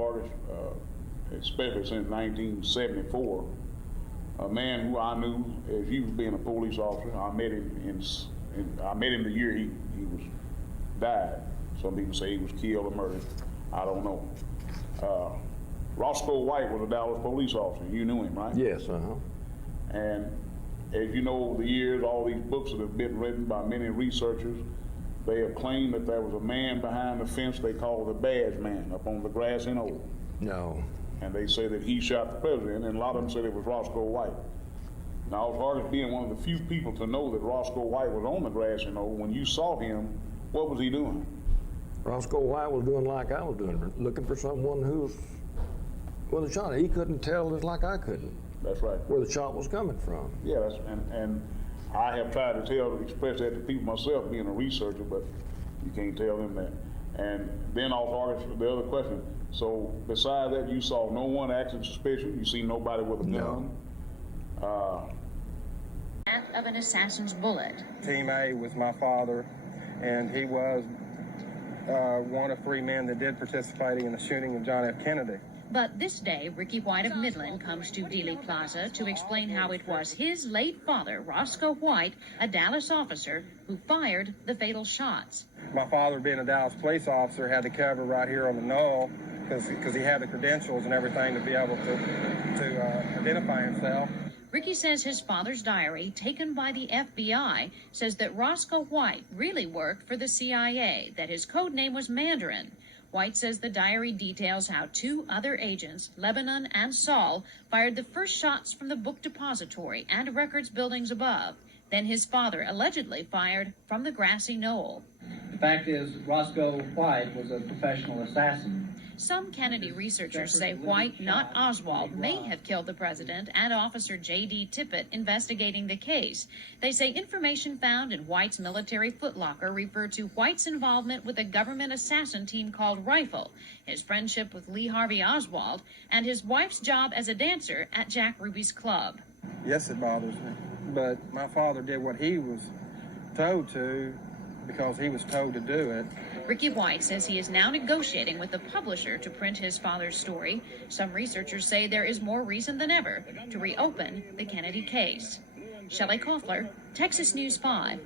Hargis, especially since 1974. A man who I knew as he was being a police officer. I met him the year he was died. Some people say he was killed or murdered. I don't know. Roscoe White was a Dallas police officer. You knew him, right? Yes, And as you know, over the years, all these books that have been written by many researchers, they have claimed that there was a man behind the fence they call the badge man up on the grassy knoll. No. And they say that he shot the president, and a lot of them said it was Roscoe White. Now, as far as being one of the few people to know that Roscoe White was on the grassy knoll, when you saw him, what was he doing? Roscoe White was doing like I was doing, looking for someone who was with a shot. He couldn't tell just like I couldn't. That's right. Where the shot was coming from. Yeah, and I have tried to express that to people myself, being a researcher, but you can't tell them that. And then also the other question. So besides that, you saw no one acting suspicious. You see nobody with a gun. Of an assassin's bullet. Team A was my father, and he was one of 3 men that did participate in the shooting of John F. Kennedy. But this day, Ricky White of Midland comes to Dealey Plaza to explain how it was his late father, Roscoe White, a Dallas officer, who fired the fatal shots. My father, being a Dallas police officer, had to cover right here on the knoll because he had the credentials and everything to be able to identify himself. Ricky says his father's diary, taken by the FBI, says that Roscoe White really worked for the CIA, that his code name was Mandarin. White says the diary details how 2 other agents, Lebanon and Saul, fired the first shots from the book depository and records buildings above. Then his father allegedly fired from the grassy knoll. The fact is, Roscoe White was a professional assassin. Some Kennedy researchers say White, not Oswald, may have killed the president and Officer J.D. Tippit investigating the case. They say information found in White's military footlocker referred to White's involvement with a government assassin team called Rifle, his friendship with Lee Harvey Oswald, and his wife's job as a dancer at Jack Ruby's club. Yes, it bothers me, but my father did what he was told to because he was told to do it. Ricky White says he is now negotiating with the publisher to print his father's story. Some researchers say there is more reason than ever to reopen the Kennedy case. Shelley Koffler, Texas News 5.